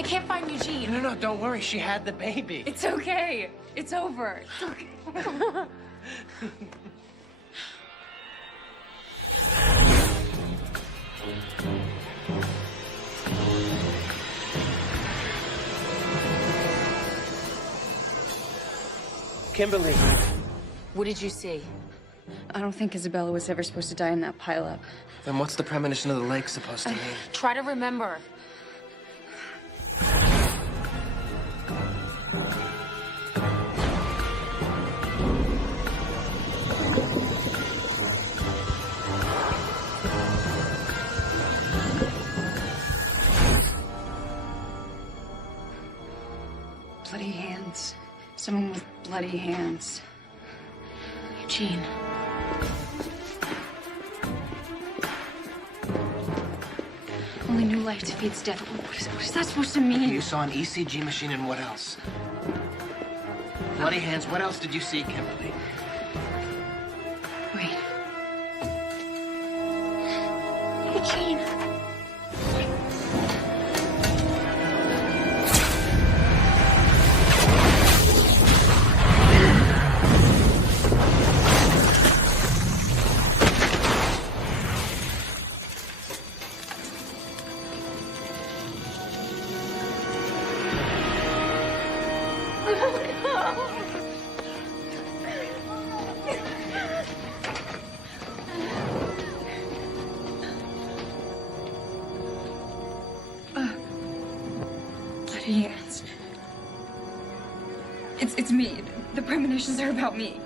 I can't find Eugene. No, don't worry. She had the baby. It's okay. It's over. It's okay. Kimberly. What did you see? I don't think Isabella was ever supposed to die in that pileup. Then what's the premonition of the lake supposed to mean? Try to remember. Bloody hands. Someone with bloody hands. Eugene. Only new life defeats death. What is that supposed to mean? You saw an ECG machine and what else? Bloody hands. What else did you see, Kimberly? Wait. Eugene. Bloody hands. It's me. The premonitions are about me.